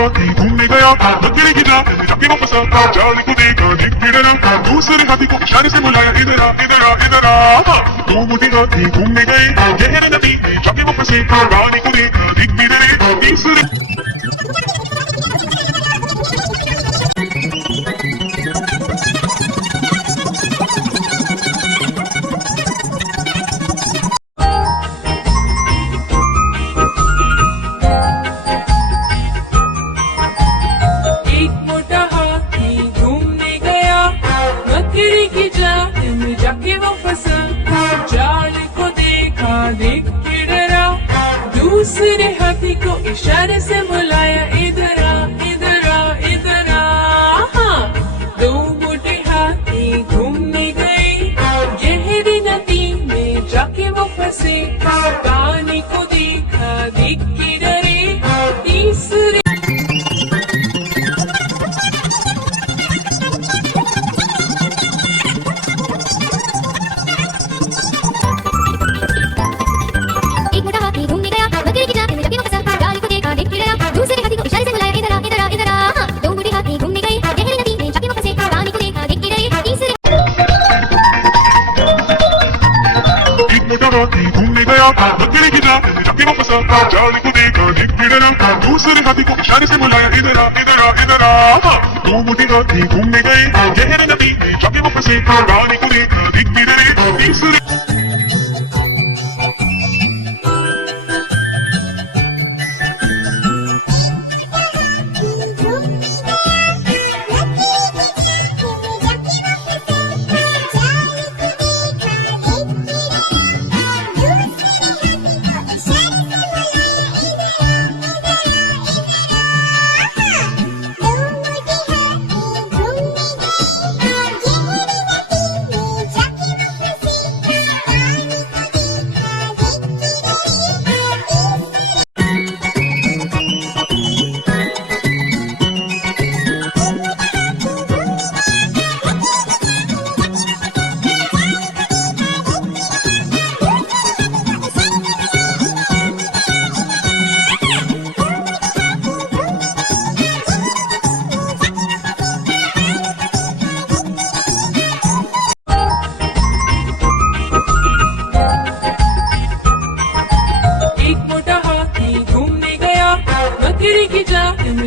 राती घूमने गया, लकड़ी की जाके वो फंसा, जाल को देखा दिख भी डरा, दूसरे हाथी को इशारे से बुलाया, इधर आ इधर आ इधर आ। दो मोटे हाथी घूमने गए, गहरे नदी में जाके वो फंसे, रानी को देखा दिख भी डरे, तीसरे जाके वो फंसा, जाल को देखा देख के डरा, दूसरे हाथी को इशारे से बुलाया, इधर आ इधर आ इधर आ। दो मोटे हाथी घूमने गए, गहरी नदी में जाके वो फंसे, पानी को देखा देख के डरे, तीसरे राती घूमने गया, लकड़ी की जाके वो फंसा, जाल को देखा दिख भी डरा, दूसरे हाथी को इशारे से बुलाया, इधर आ इधर आ इधर आ। दो मोटे हाथी घूमने गए, गहरे नदी में जाके वो फंसे, रानी को देखा दिख भी डरे, तीसरे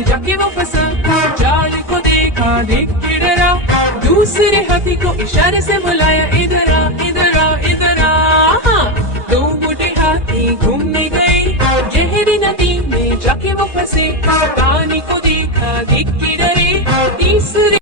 जाके वो फंसा, जाल को देखा देख के डरा, दूसरे हाथी को इशारे से बुलाया, इधर आ इधर आ इधर आ। दो मोटे हाथी घूमने गए, गहरी नदी में जाके वो फंसे, पानी को देखा देख के डरे, तीसरे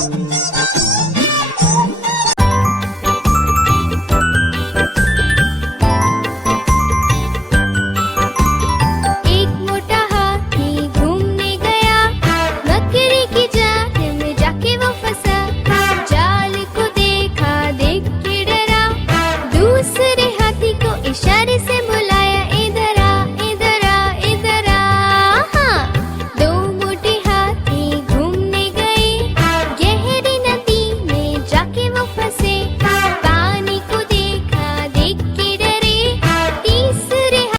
आ